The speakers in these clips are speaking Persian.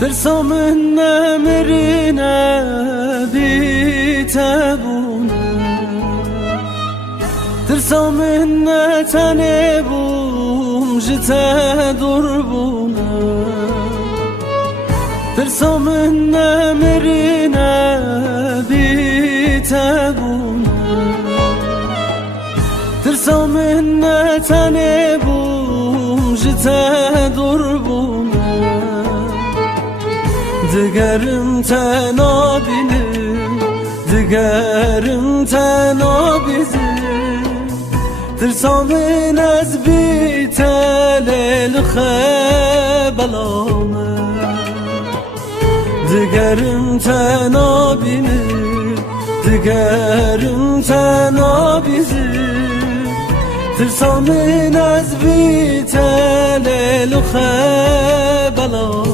ترسا من نمرنا بيتابونا ترسا من نتنبوم جتا دربونا ترسا من نمرنا بيتابونا ترسا من نتنبوم جتا دربونا دگرم تنها بینم دگرم تنها بیزم ترسام من از بیتل خبلامه دگرم تنها بینم دگرم تنها بیزم ترسام من از بیتل خبلامه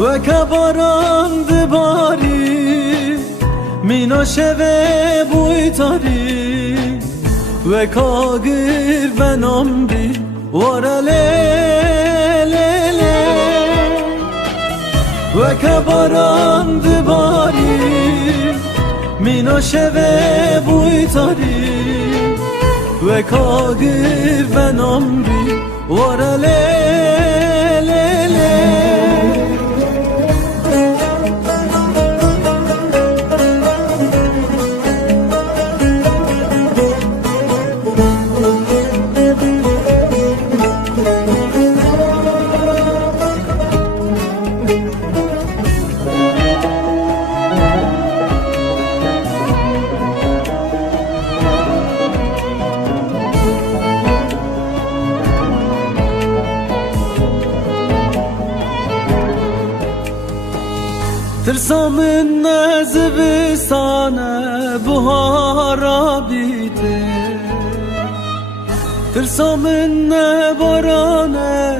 و کباران دباری مینا شوه بوی تاری و کاگر بنام بی وارا لیلی و کباران دباری مینا شوه بوی تاری و کاگر بنام بی وارا لیلی ترسا من زمستانه بهارا بیده ترسا من بارانه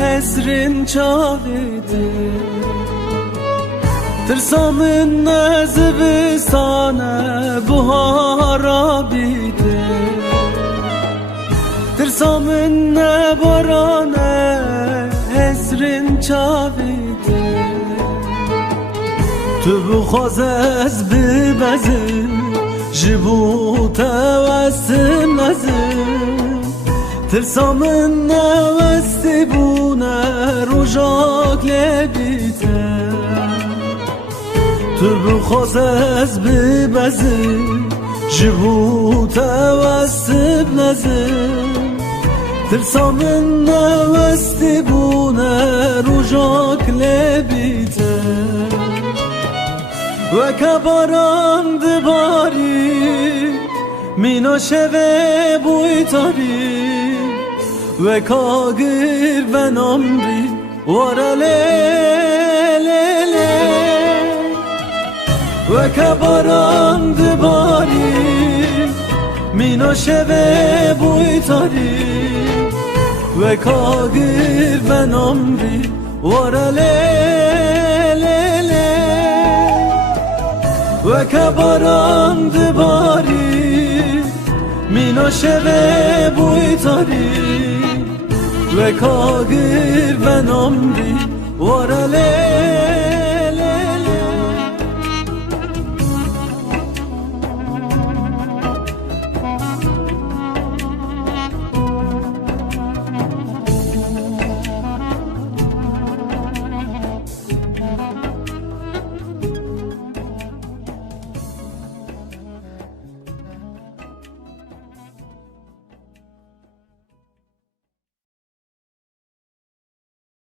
حسرین چاویده ترسا من زمستانه بهارا بیده ترسا من بارانه حسرین چاویده تو بخواز از ببزم جبو توستم نزم ترسا من نوستی بونه روژاک لبیتم تو بخواز از ببزم جبو توستم نزم ترسا من نوستی بونه روژاک لبیتم و کباران دباری مینا شوه بوی تاری و کاگر بنام بی وارا لیلی و کباران دباری مینا شوه بوی تاری و کاگر بنام بی وارا لیلی و کباران دباری مینا شوه بوی تاری و کاگر بنام بی وارا لیلی